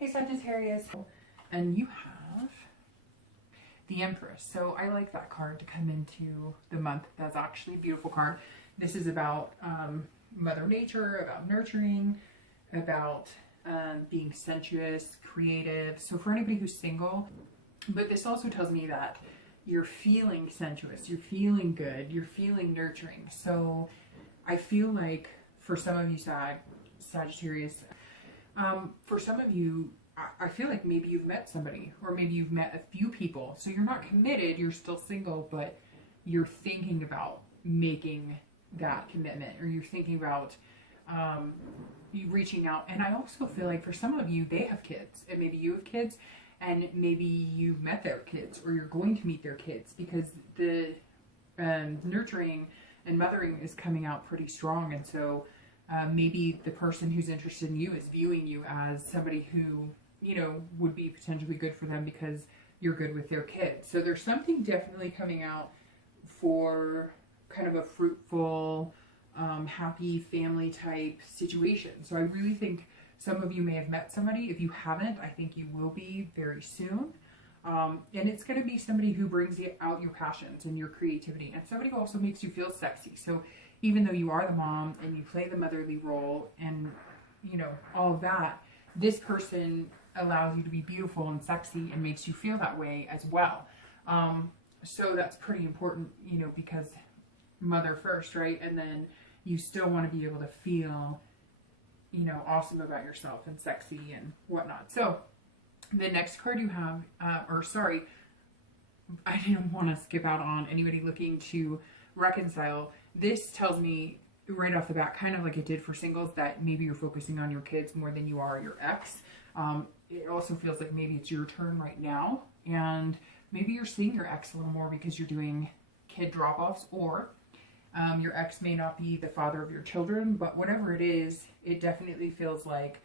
Hey Sagittarius, and you have the Empress. So I like that card to come into the month. That's actually a beautiful card. This is about Mother Nature, about nurturing, about being sensuous, creative. So for anybody who's single, but this also tells me that you're feeling sensuous, you're feeling good, you're feeling nurturing. So I feel like for some of you Sagittarius, for some of you, I feel like maybe you've met somebody, or maybe you've met a few people. So you're not committed, you're still single, but you're thinking about making that commitment, or you're thinking about you reaching out. And I also feel like for some of you, they have kids, and maybe you have kids, and maybe you've met their kids, or you're going to meet their kids, because the nurturing and mothering is coming out pretty strong. And so maybe the person who's interested in you is viewing you as somebody who, you know, would be potentially good for them because you're good with their kids. So there's something definitely coming out for kind of a fruitful, happy family type situation. So I really think some of you may have met somebody. If you haven't, I think you will be very soon. And it's going to be somebody who brings out your passions and your creativity, and somebody who also makes you feel sexy. So even though you are the mom and you play the motherly role and, you know, all of that, this person allows you to be beautiful and sexy and makes you feel that way as well. So that's pretty important, you know, because mother first, right? And then you still want to be able to feel, you know, awesome about yourself and sexy and whatnot. So the next card you have, I didn't want to skip out on anybody looking to reconcile. This tells me right off the bat, kind of like it did for singles, that maybe you're focusing on your kids more than you are your ex. It also feels like maybe it's your turn right now, and maybe you're seeing your ex a little more because you're doing kid drop-offs, or your ex may not be the father of your children, but whatever it is, it definitely feels like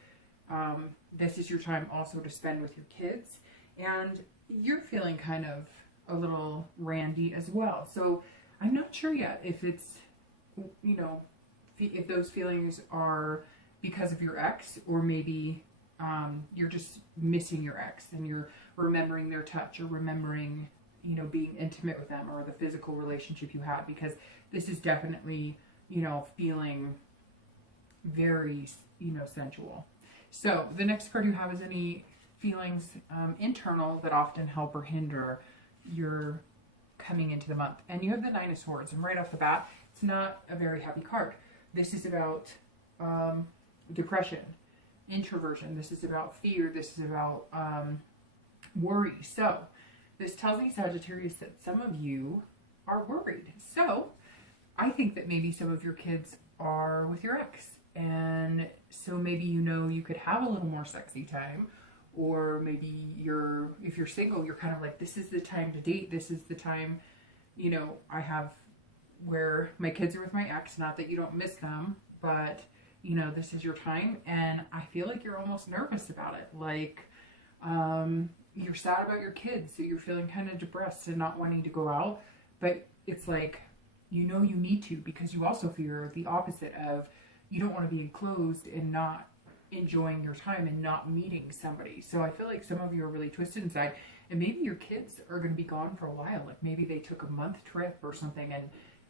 this is your time also to spend with your kids, and you're feeling kind of a little randy as well. So I'm not sure yet if it's, you know, if those feelings are because of your ex, or maybe you're just missing your ex and you're remembering their touch, or remembering, you know, being intimate with them, or the physical relationship you had, because this is definitely, you know, feeling very, you know, sensual. So the next card you have is any feelings internal that often help or hinder your coming into the month. And you have the Nine of Swords, and right off the bat, it's not a very happy card. This is about depression, introversion. This is about fear. This is about worry. So this tells me, Sagittarius, that some of you are worried. So I think that maybe some of your kids are with your ex, and so maybe, you know, you could have a little more sexy time. Or maybe if you're single, you're kind of like, this is the time to date. This is the time, you know, I have where my kids are with my ex. Not that you don't miss them, but, you know, this is your time. And I feel like you're almost nervous about it. Like, you're sad about your kids. So you're feeling kind of depressed and not wanting to go out. But it's like, you know, you need to, because you also fear the opposite of, you don't want to be enclosed and not enjoying your time and not meeting somebody. So I feel like some of you are really twisted inside, and maybe your kids are going to be gone for a while. Like maybe they took a month trip or something,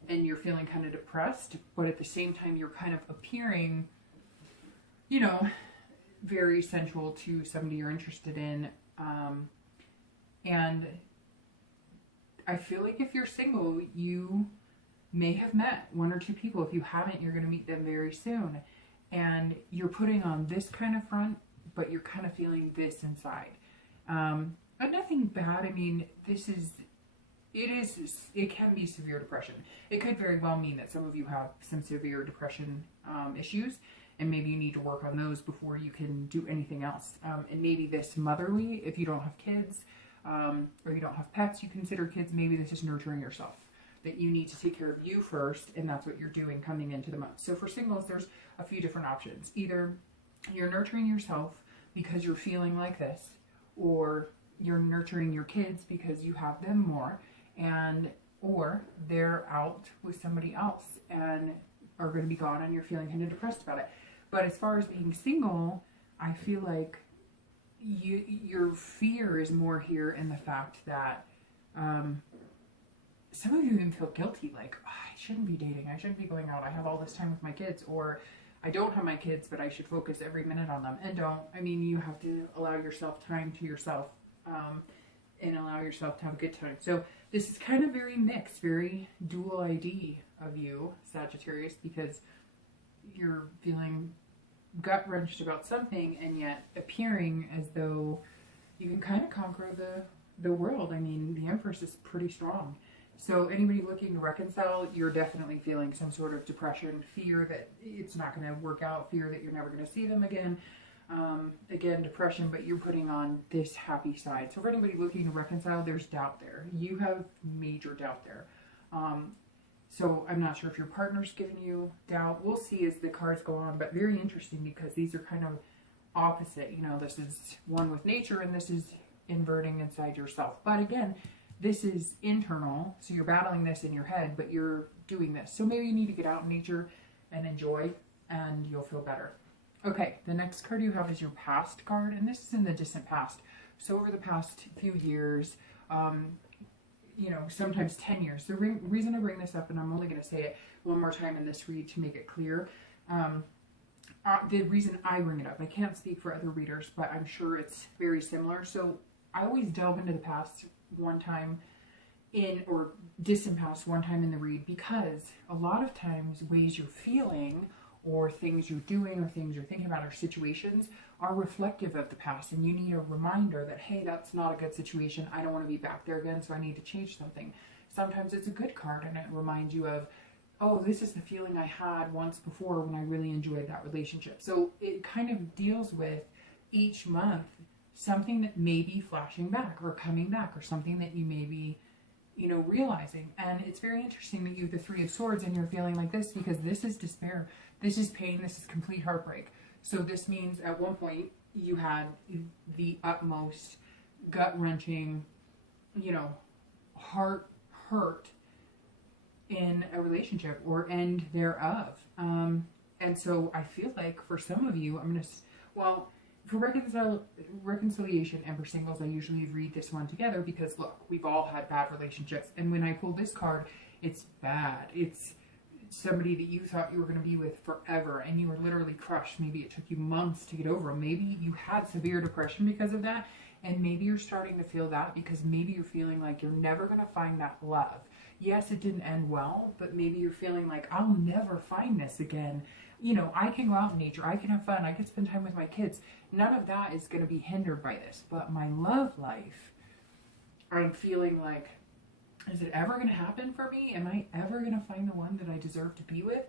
and you're feeling kind of depressed, but at the same time you're kind of appearing, you know, very sensual to somebody you're interested in. And I feel like if you're single, you may have met one or two people. If you haven't, you're going to meet them very soon. And you're putting on this kind of front, but you're kind of feeling this inside. But nothing bad. I mean, it can be severe depression. It could very well mean that some of you have some severe depression issues, and maybe you need to work on those before you can do anything else. And maybe this motherly, if you don't have kids, or you don't have pets you consider kids, maybe this is nurturing yourself. That you need to take care of you first, and that's what you're doing coming into the month. So for singles, there's a few different options. Either you're nurturing yourself because you're feeling like this, or you're nurturing your kids because you have them more, or they're out with somebody else and are going to be gone, and you're feeling kind of depressed about it. But as far as being single, I feel like your fear is more here in the fact that some of you even feel guilty, like, oh, I shouldn't be dating, I shouldn't be going out, I have all this time with my kids, or I don't have my kids, but I should focus every minute on them. And don't. I mean, you have to allow yourself time to yourself, and allow yourself to have a good time. So this is kind of very mixed, very dual ID of you, Sagittarius, because you're feeling gut-wrenched about something and yet appearing as though you can kind of conquer the world. I mean, the Empress is pretty strong. So anybody looking to reconcile, you're definitely feeling some sort of depression, fear that it's not going to work out, fear that you're never going to see them again. Again, depression, but you're putting on this happy side. So for anybody looking to reconcile, there's doubt there. You have major doubt there. So I'm not sure if your partner's giving you doubt. We'll see as the cards go on, but very interesting because these are kind of opposite. You know, this is one with nature and this is inverting inside yourself. But again, this is internal, so you're battling this in your head, but you're doing this. So maybe you need to get out in nature and enjoy, and you'll feel better. Okay, the next card you have is your past card, and this is in the distant past. So over the past few years, you know, sometimes 10 years. The reason I bring this up, and I'm only going to say it one more time in this read to make it clear, the reason I bring it up, I can't speak for other readers, but I'm sure it's very similar. So I always delve into the past one time in, or distant past one time in the read, because a lot of times ways you're feeling or things you're doing or things you're thinking about or situations are reflective of the past, and you need a reminder that, hey, that's not a good situation, I don't want to be back there again, so I need to change something. Sometimes it's a good card and it reminds you of, oh, this is the feeling I had once before when I really enjoyed that relationship. So it kind of deals with each month something that may be flashing back or coming back, or something that you may be, you know, realizing. And it's very interesting that you have the Three of Swords and you're feeling like this, because this is despair, this is pain, this is complete heartbreak. So this means at one point you had the utmost gut-wrenching, you know, heart hurt in a relationship or end thereof. And so I feel like for some of you, I'm going to, well, for reconciliation and for singles, I usually read this one together because, look, we've all had bad relationships. And when I pull this card, it's bad. It's somebody that you thought you were going to be with forever and you were literally crushed. Maybe it took you months to get over. Maybe you had severe depression because of that. And maybe you're starting to feel that because maybe you're feeling like you're never going to find that love. Yes, it didn't end well, but maybe you're feeling like, I'll never find this again. You know, I can go out in nature, I can have fun, I can spend time with my kids. None of that is going to be hindered by this. But my love life, I'm feeling like, is it ever going to happen for me? Am I ever going to find the one that I deserve to be with?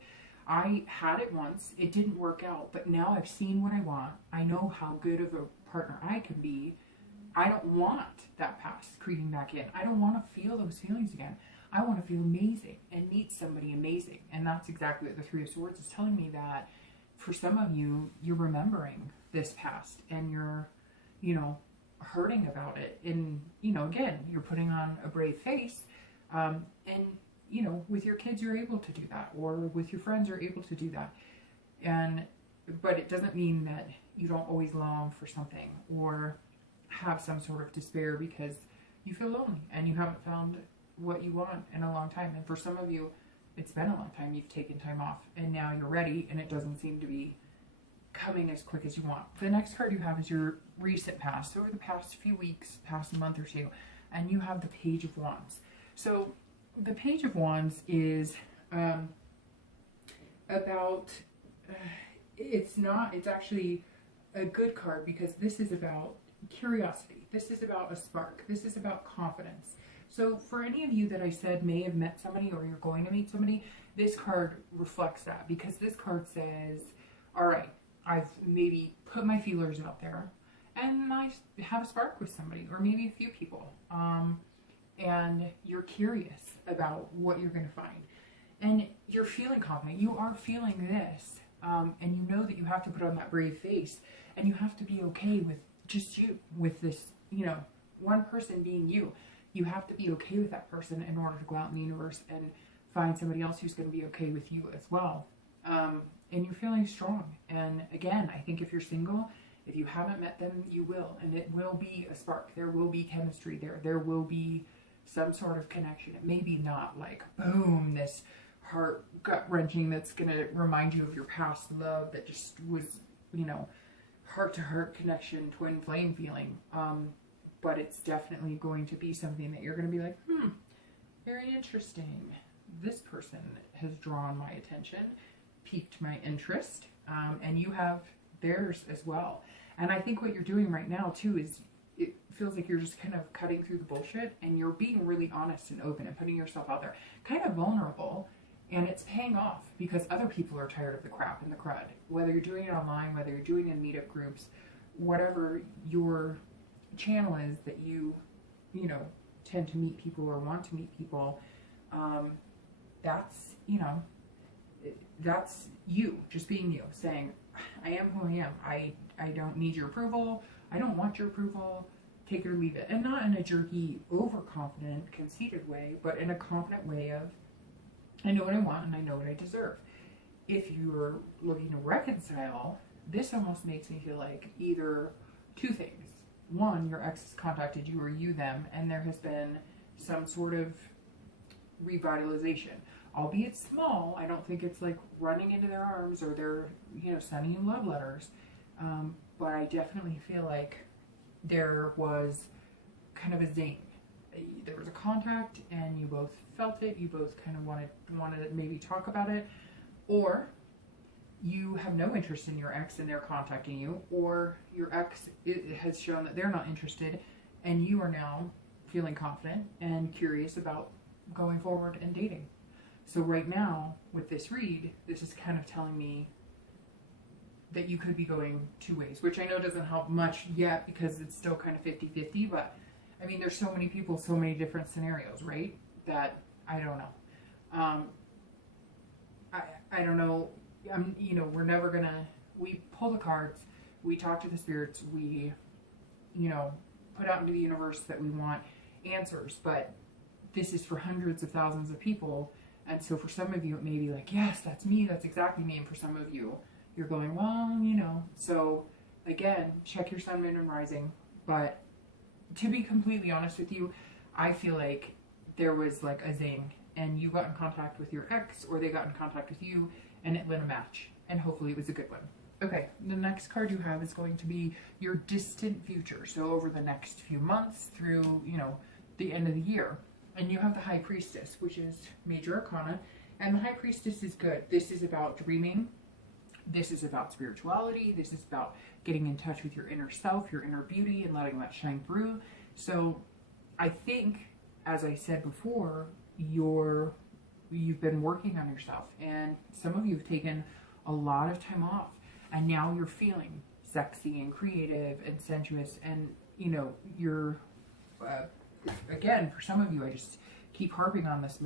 I had it once, it didn't work out, but now I've seen what I want. I know how good of a partner I can be. I don't want that past creeping back in. I don't want to feel those feelings again. I want to feel amazing and meet somebody amazing. And that's exactly what the Three of Swords is telling me, that for some of you, you're remembering this past and you're, you know, hurting about it. And, you know, again, you're putting on a brave face. And, you know, with your kids, you're able to do that, or with your friends, you're able to do that. But it doesn't mean that you don't always long for something or have some sort of despair because you feel lonely and you haven't found what you want in a long time. And for some of you, it's been a long time. You've taken time off and now you're ready, and it doesn't seem to be coming as quick as you want. The next card you have is your recent past, over the past few weeks, past month or two, and you have the Page of Wands. So the Page of Wands is about, it's actually a good card because this is about curiosity. This is about a spark. This is about confidence. So for any of you that I said may have met somebody or you're going to meet somebody, this card reflects that, because this card says, all right, I've maybe put my feelers out there and I have a spark with somebody or maybe a few people. And you're curious about what you're going to find. And you're feeling confident. You are feeling this. And you know that you have to put on that brave face and you have to be okay with just you, with this, you know, one person being you. You have to be okay with that person in order to go out in the universe and find somebody else who's going to be okay with you as well. And you're feeling strong. And again, I think if you're single If you haven't met them, you will, and it will be a spark. There will be chemistry there. There will be some sort of connection. It may be not like, boom, this heart gut-wrenching that's going to remind you of your past love that just was, you know, heart-to-heart connection, twin flame feeling. But it's definitely going to be something that you're going to be like, very interesting. This person has drawn my attention, piqued my interest, and you have theirs as well. And I think what you're doing right now too is, it feels like you're just kind of cutting through the bullshit and you're being really honest and open and putting yourself out there, kind of vulnerable, and it's paying off because other people are tired of the crap and the crud. Whether you're doing it online, whether you're doing it in meetup groups, whatever your channel is that you know, tend to meet people or want to meet people, that's, you know, that's you just being you, saying, I am who I am. I don't need your approval. I don't want your approval. Take it or leave it. And not in a jerky, overconfident, conceited way, but in a confident way of, I know what I want and I know what I deserve. If you're looking to reconcile, this almost makes me feel like either two things. One, your ex has contacted you or you them, and there has been some sort of revitalization. Albeit small, I don't think it's like running into their arms or they're, you know, sending you love letters. But I definitely feel like there was kind of a zing. There was a contact and you both felt it. You both kind of wanted to maybe talk about it. Or you have no interest in your ex and they're contacting you. Or your ex has shown that they're not interested and you are now feeling confident and curious about going forward and dating. So right now, with this read, this is kind of telling me that you could be going two ways, which I know doesn't help much yet because it's still kind of 50-50, but I mean, there's so many people, so many different scenarios, right? That I don't know. I don't know. You know, we're never gonna, we pull the cards, we talk to the spirits, we, you know, put out into the universe that we want answers, but this is for hundreds of thousands of people. And so for some of you, it may be like, yes, that's me. That's exactly me. And for some of you, you're going, well, you know. So again, check your sun, moon, and rising. But to be completely honest with you, I feel like there was like a zing and you got in contact with your ex or they got in contact with you and it lit a match. And hopefully it was a good one. Okay, the next card you have is going to be your distant future. So over the next few months through, you know, the end of the year. And you have the High Priestess, which is major arcana. And the High Priestess is good. This is about dreaming. This is about spirituality. This is about getting in touch with your inner self, your inner beauty, and letting that shine through. So I think, as I said before, you've been working on yourself. And some of you have taken a lot of time off. And now you're feeling sexy and creative and sensuous. And, you know, you're... again, for some of you, I just keep harping on this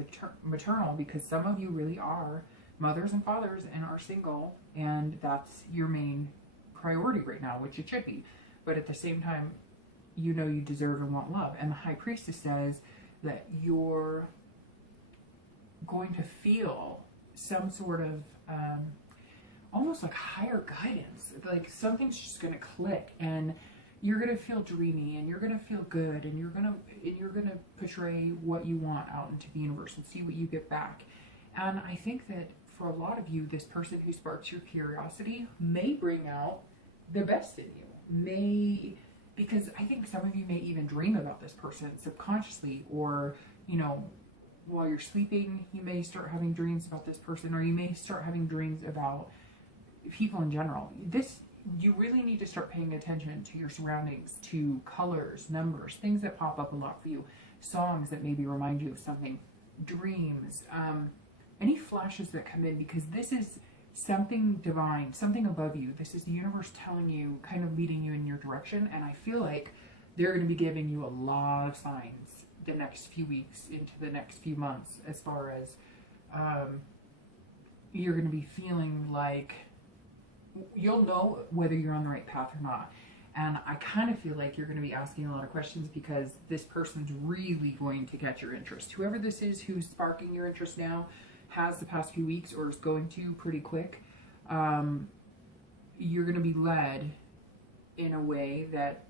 maternal because some of you really are mothers and fathers and are single, and that's your main priority right now, which it should be. But at the same time, you know you deserve and want love. And the High Priestess says that you're going to feel some sort of almost like higher guidance. Like something's just going to click and you're going to feel dreamy and you're going to feel good and you're going to portray what you want out into the universe and see what you get back. And I think that for a lot of you, this person who sparks your curiosity may bring out the best in you. Because I think some of you may even dream about this person subconsciously, or, you know, while you're sleeping, you may start having dreams about this person, or you may start having dreams about people in general. You really need to start paying attention to your surroundings, to colors, numbers, things that pop up a lot for you, songs that maybe remind you of something, dreams, any flashes that come in, because this is something divine, something above you. This is the universe telling you, kind of leading you in your direction. And I feel like they're going to be giving you a lot of signs the next few weeks into the next few months, as far as you're going to be feeling like you'll know whether you're on the right path or not. And I kind of feel like you're going to be asking a lot of questions because this person's really going to catch your interest. Whoever this is who's sparking your interest now has the past few weeks, or is going to pretty quick. You're going to be led in a way that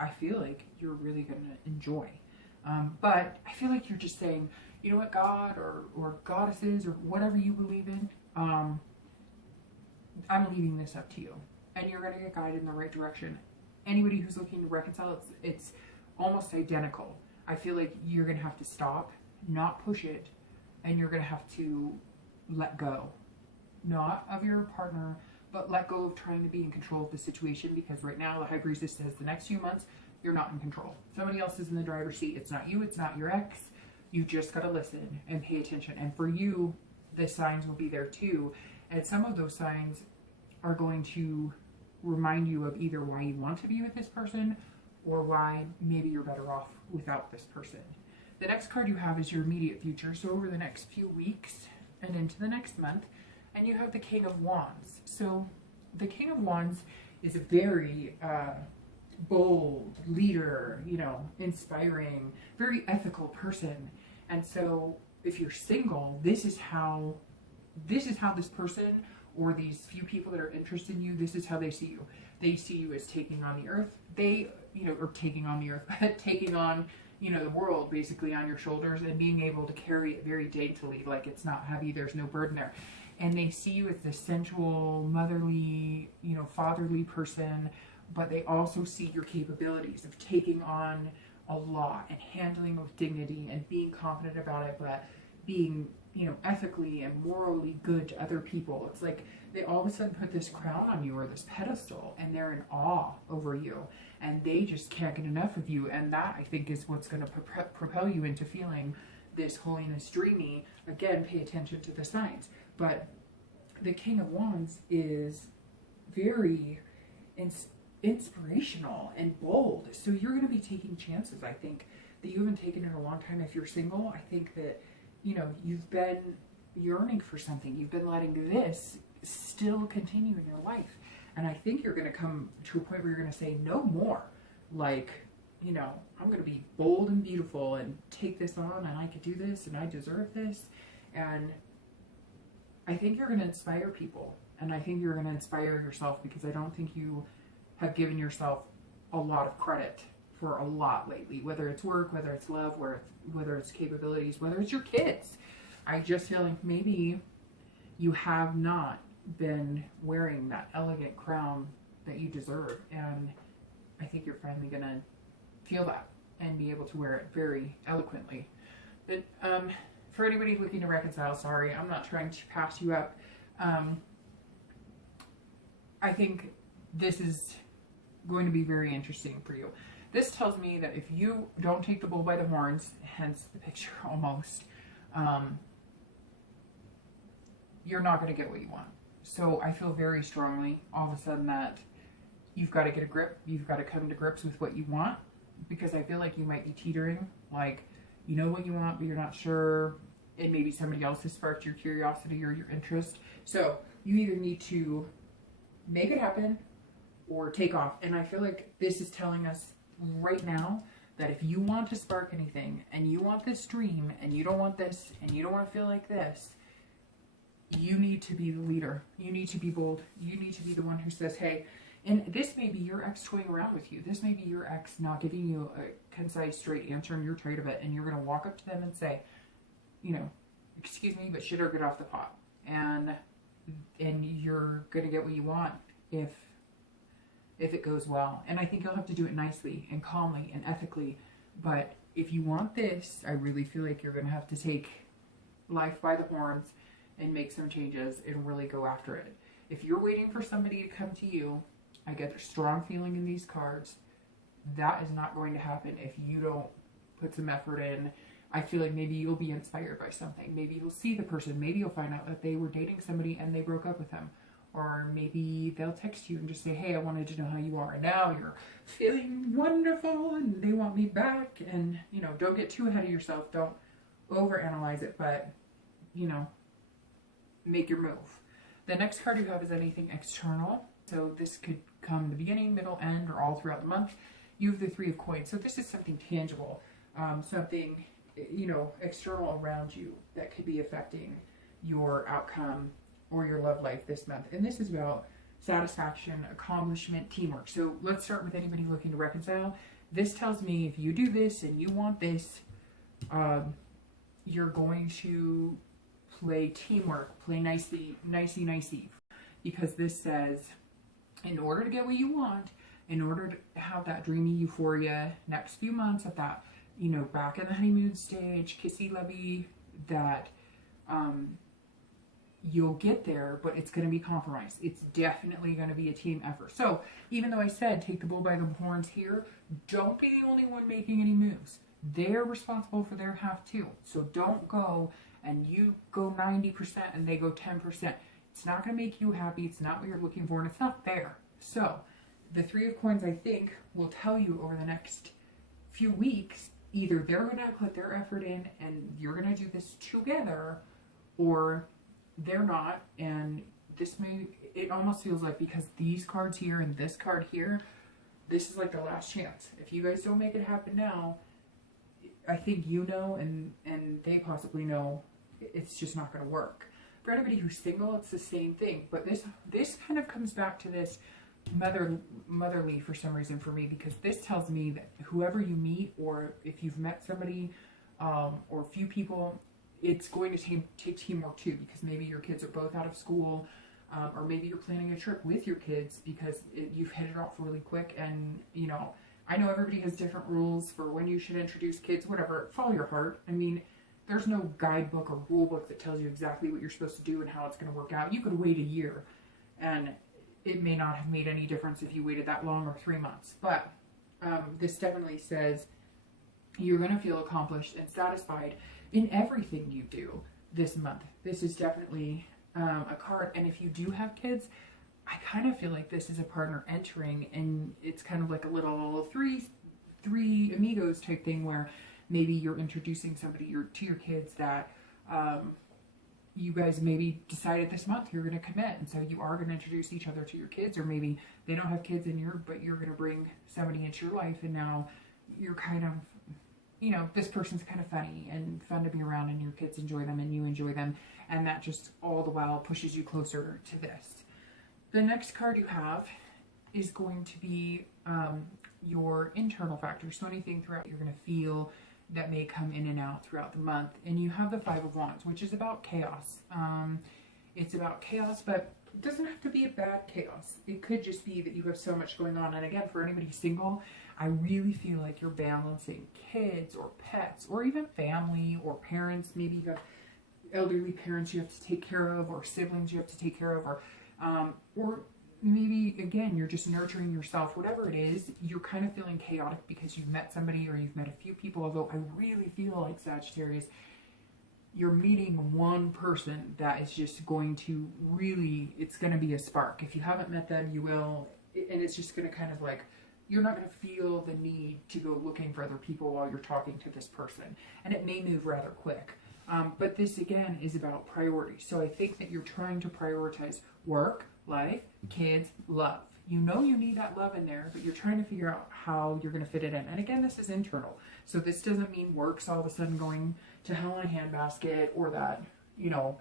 I feel like you're really going to enjoy. But I feel like you're just saying, you know what, God or goddesses or whatever you believe in, I'm leaving this up to you. And you're going to get guided in the right direction. Anybody who's looking to reconcile, it's almost identical. I feel like you're going to have to stop, not push it, and you're going to have to let go. Not of your partner, but let go of trying to be in control of the situation, because right now the high priestess says the next few months you're not in control. Somebody else is in the driver's seat. It's not you, it's not your ex. You just got to listen and pay attention. And for you, the signs will be there too. And some of those signs are going to remind you of either why you want to be with this person or why maybe you're better off without this person. The next card you have is your immediate future. So over the next few weeks and into the next month, and you have the King of Wands. So the King of Wands is a very bold leader, you know, inspiring, very ethical person. And so if you're single, this is how this person or these few people that are interested in you, this is how they see you. They see you as taking on the earth. Taking on the earth, but taking on, you know, the world basically on your shoulders and being able to carry it very daintily, like it's not heavy, there's no burden there. And they see you as the sensual, motherly, you know, fatherly person, but they also see your capabilities of taking on a lot and handling with dignity and being confident about it, but being, you know, ethically and morally good to other people. It's like they all of a sudden put this crown on you or this pedestal, and they're in awe over you, and they just can't get enough of you. And that, I think, is what's going to propel you into feeling this holiness dreamy. Again, pay attention to the signs. But the King of Wands is very inspirational and bold. So you're going to be taking chances, I think, that you haven't taken in a long time. If you're single, I think that, you know, you've been yearning for something. You've been letting this still continue in your life. And I think you're going to come to a point where you're going to say no more. Like, you know, I'm going to be bold and beautiful and take this on, and I could do this, and I deserve this. And I think you're going to inspire people. And I think you're going to inspire yourself, because I don't think you have given yourself a lot of credit for a lot lately, whether it's work, whether it's love, whether it's capabilities, whether it's your kids. I just feel like maybe you have not been wearing that elegant crown that you deserve, and I think you're finally going to feel that and be able to wear it very eloquently. But for anybody looking to reconcile, sorry, I'm not trying to pass you up. I think this is going to be very interesting for you. This tells me that if you don't take the bull by the horns, hence the picture almost, you're not going to get what you want. So I feel very strongly all of a sudden that you've got to get a grip. You've got to come to grips with what you want, because I feel like you might be teetering, like you know what you want, but you're not sure, and maybe somebody else has sparked your curiosity or your interest. So you either need to make it happen or take off. And I feel like this is telling us right now that if you want to spark anything and you want this dream and you don't want this and you don't want to feel like this, you need to be the leader. You need to be bold. You need to be the one who says, hey, and this may be your ex toying around with you. This may be your ex not giving you a concise, straight answer, and you're tired of it. And you're going to walk up to them and say, you know, excuse me, but shit or get off the pot. And you're going to get what you want if it goes well. And I think you'll have to do it nicely and calmly and ethically. But if you want this, I really feel like you're going to have to take life by the horns and make some changes and really go after it. If you're waiting for somebody to come to you, I get a strong feeling in these cards, that is not going to happen if you don't put some effort in. I feel like maybe you'll be inspired by something. Maybe you'll see the person. Maybe you'll find out that they were dating somebody and they broke up with them. Or maybe they'll text you and just say, hey, I wanted to know how you are. And now you're feeling wonderful and they want me back. And, you know, don't get too ahead of yourself. Don't overanalyze it, but, you know, make your move. The next card you have is anything external. So this could come the beginning, middle, end, or all throughout the month. You have the Three of Coins. So this is something tangible, something, you know, external around you that could be affecting your outcome or your love life this month. And this is about satisfaction, accomplishment, teamwork. So let's start with anybody looking to reconcile. This tells me if you do this and you want this, you're going to play teamwork, play nicely, because this says, in order to get what you want, in order to have that dreamy euphoria next few months of that, you know, back in the honeymoon stage, kissy lovey, that you'll get there, but it's going to be compromised. It's definitely going to be a team effort. So even though I said take the bull by the horns here, don't be the only one making any moves. They're responsible for their half too. So don't go and you go 90% and they go 10%. It's not going to make you happy. It's not what you're looking for, and it's not fair. So the Three of Coins, I think, will tell you over the next few weeks, either they're going to put their effort in and you're going to do this together, or they're not. And this may, it almost feels like, because these cards here and this card here, this is like the last chance. If you guys don't make it happen now, I think you know, and they possibly know, it's just not going to work. For anybody who's single, it's the same thing. But this kind of comes back to this motherly for some reason for me, because this tells me that whoever you meet, or if you've met somebody or a few people, it's going to take teamwork too, because maybe your kids are both out of school, or maybe you're planning a trip with your kids because you've hit it off really quick. And you know, I know everybody has different rules for when you should introduce kids, whatever. Follow your heart. I mean, there's no guidebook or rule book that tells you exactly what you're supposed to do and how it's going to work out. You could wait a year and it may not have made any difference if you waited that long, or 3 months. But this definitely says you're going to feel accomplished and satisfied in everything you do this month. This is definitely a card. And if you do have kids, I kind of feel like this is a partner entering, and it's kind of like a little three amigos type thing, where maybe you're introducing somebody to your kids that you guys maybe decided this month you're going to commit, and so you are going to introduce each other to your kids. Or maybe they don't have kids but you're going to bring somebody into your life, and now you're kind of, you know, this person's kind of funny and fun to be around, and your kids enjoy them and you enjoy them, and that just all the while pushes you closer to this. The next card you have is going to be your internal factors. So anything throughout you're going to feel that may come in and out throughout the month. And you have the Five of Wands, which is about chaos. It's about chaos, but it doesn't have to be a bad chaos. It could just be that you have so much going on. And again, for anybody single, I really feel like you're balancing kids or pets or even family or parents. Maybe you have elderly parents you have to take care of, or siblings you have to take care of, or maybe, again, you're just nurturing yourself. Whatever it is, you're kind of feeling chaotic because you've met somebody or you've met a few people. Although I really feel like, Sagittarius, you're meeting one person that is just going to really, it's going to be a spark. If you haven't met them, you will. And it's just going to kind of like, you're not going to feel the need to go looking for other people while you're talking to this person. And it may move rather quick. But this, again, is about priorities. So I think that you're trying to prioritize work, life, kids, love. You know you need that love in there, but you're trying to figure out how you're going to fit it in. And again, this is internal. So this doesn't mean work's all of a sudden going to hell in a handbasket, or that, you know,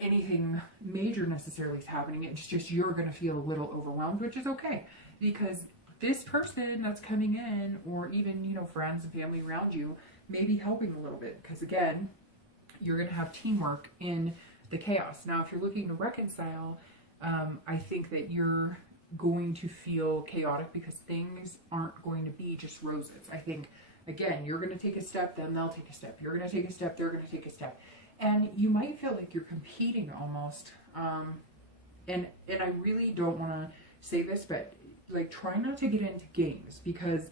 anything major necessarily is happening. It's just you're going to feel a little overwhelmed, which is okay. Because this person that's coming in, or even, you know, friends and family around you, may be helping a little bit. Because again, you're going to have teamwork in the chaos. Now, if you're looking to reconcile, I think that you're going to feel chaotic because things aren't going to be just roses. I think, again, you're going to take a step, then they'll take a step. You're going to take a step, they're going to take a step. And you might feel like you're competing almost. And I really don't want to say this, but like, try not to get into games, because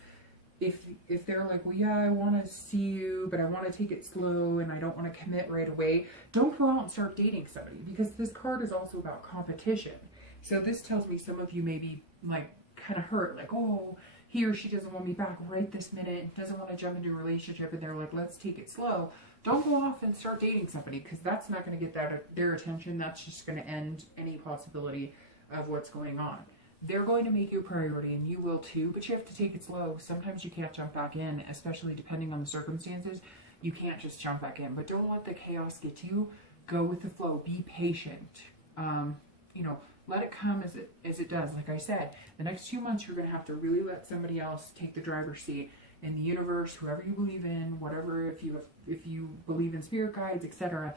if they're like, well, yeah, I want to see you, but I want to take it slow and I don't want to commit right away, don't go out and start dating somebody, because this card is also about competition. So this tells me some of you may be like kind of hurt, like, oh, he or she doesn't want me back right this minute, doesn't want to jump into a relationship, and they're like, let's take it slow. Don't go off and start dating somebody, because that's not going to get their attention. That's just going to end any possibility of what's going on. They're going to make you a priority, and you will too, but you have to take it slow. Sometimes you can't jump back in, especially depending on the circumstances. You can't just jump back in, but don't let the chaos get to you. Go with the flow. Be patient. You know, let it come as it does. Like I said, the next 2 months you're going to have to really let somebody else take the driver's seat in the universe, whoever you believe in, whatever, if you believe in spirit guides, etc.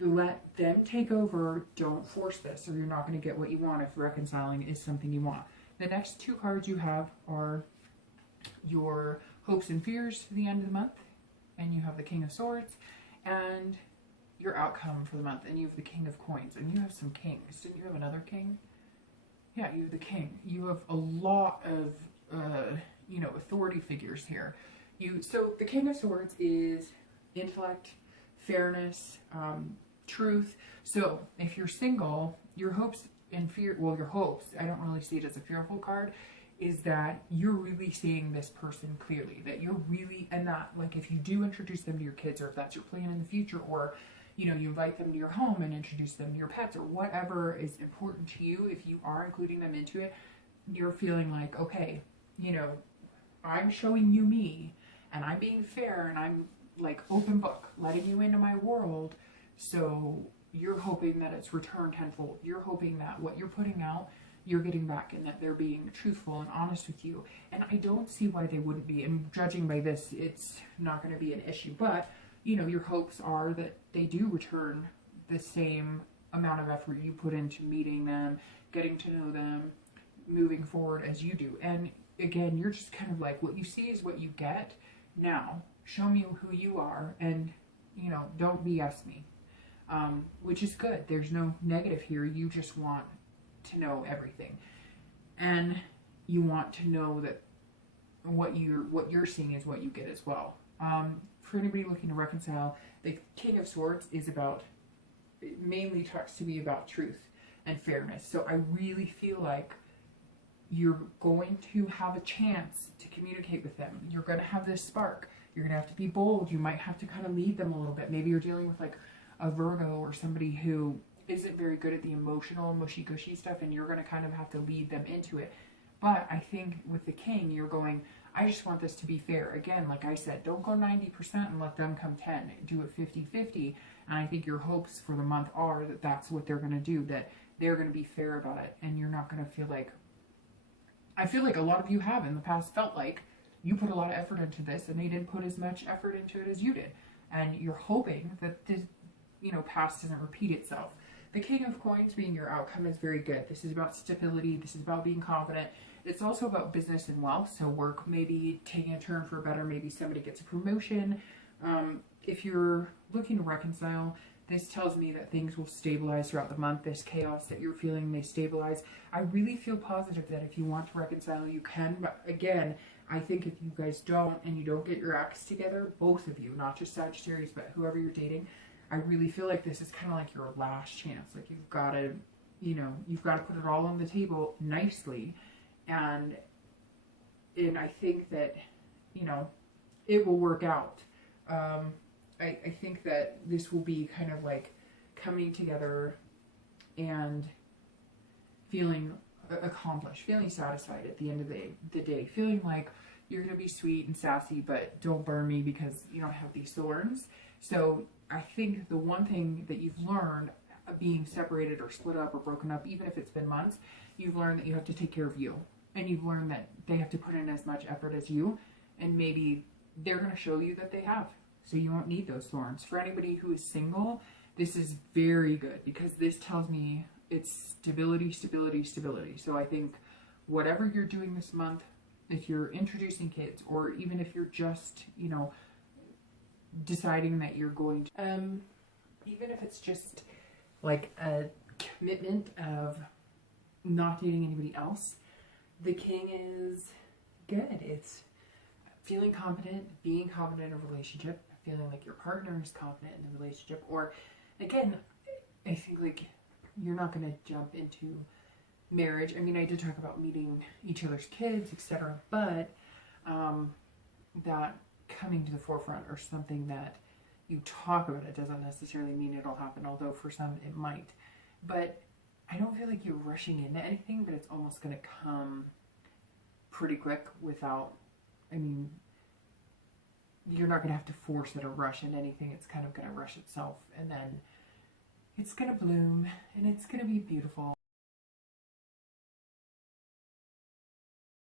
Let them take over. Don't force this, or you're not going to get what you want if reconciling is something you want. The next 2 cards you have are your hopes and fears for the end of the month, and you have the King of Swords, and your outcome for the month, and you have the King of Coins, and you have some kings. Didn't you have another king? Yeah, you have the king. You have a lot of authority figures here. So the King of Swords is intellect, fairness, truth. So if you're single, your hopes and fear, well, your hopes, I don't really see it as a fearful card, is that you're really seeing this person clearly, that you're really, and that, like, if you do introduce them to your kids, or if that's your plan in the future, or you invite them to your home and introduce them to your pets, or whatever is important to you, if you are including them into it, you're feeling like, okay, I'm showing you me, and I'm being fair, and I'm like open book, letting you into my world. So you're hoping that it's returned tenfold. You're hoping that what you're putting out, you're getting back, and that they're being truthful and honest with you. And I don't see why they wouldn't be. And judging by this, it's not going to be an issue. But, your hopes are that they do return the same amount of effort you put into meeting them, getting to know them, moving forward as you do. And again, you're just kind of like, what you see is what you get. Now, show me who you are, and, don't BS me. Which is good. There's no negative here. You just want to know everything, and you want to know that what you're seeing is what you get as well. For anybody looking to reconcile, the King of Swords is about, it mainly talks to me about truth and fairness. So I really feel like you're going to have a chance to communicate with them. You're going to have this spark. You're going to have to be bold. You might have to kind of lead them a little bit. Maybe you're dealing with like a Virgo or somebody who isn't very good at the emotional mushy-gushy stuff, and you're going to kind of have to lead them into it. But I think with the King, you're going, I just want this to be fair. Again, like I said, don't go 90% and let them come 10. Do it 50-50. And I think your hopes for the month are that that's what they're going to do, that they're going to be fair about it, and you're not going to feel like, I feel like a lot of you have in the past felt like you put a lot of effort into this and they didn't put as much effort into it as you did. And you're hoping that this, past doesn't repeat itself. The King of Coins being your outcome is very good. This is about stability. This is about being confident. It's also about business and wealth. So work maybe taking a turn for better. Maybe somebody gets a promotion. If you're looking to reconcile, this tells me that things will stabilize throughout the month. This chaos that you're feeling may stabilize. I really feel positive that if you want to reconcile, you can. But again, I think if you guys don't, and you don't get your acts together, both of you, not just Sagittarius, but whoever you're dating, I really feel like this is kind of like your last chance. Like you've got to, put it all on the table nicely. And I think that, it will work out. I think that this will be kind of like coming together and feeling accomplished, feeling satisfied at the end of the day, feeling like you're going to be sweet and sassy, but don't burn me because you don't have these thorns. So I think the one thing that you've learned being separated or split up or broken up, even if it's been months, you've learned that you have to take care of you, and you've learned that they have to put in as much effort as you, and maybe they're going to show you that they have. So you won't need those thorns. For anybody who is single, this is very good because this tells me it's stability, stability, stability. So I think whatever you're doing this month, if you're introducing kids, or even if you're just, deciding that you're going to, even if it's just like a commitment of not dating anybody else, the King is good. It's feeling confident, being confident in a relationship, feeling like your partner is confident in the relationship, or again, I think like you're not going to jump into marriage. I mean, I did talk about meeting each other's kids, etc., but that coming to the forefront or something that you talk about, it doesn't necessarily mean it'll happen, although for some it might. But I don't feel like you're rushing into anything, but it's almost going to come pretty quick without, you're not going to have to force it or rush in anything. It's kind of going to rush itself, and then it's going to bloom, and it's going to be beautiful.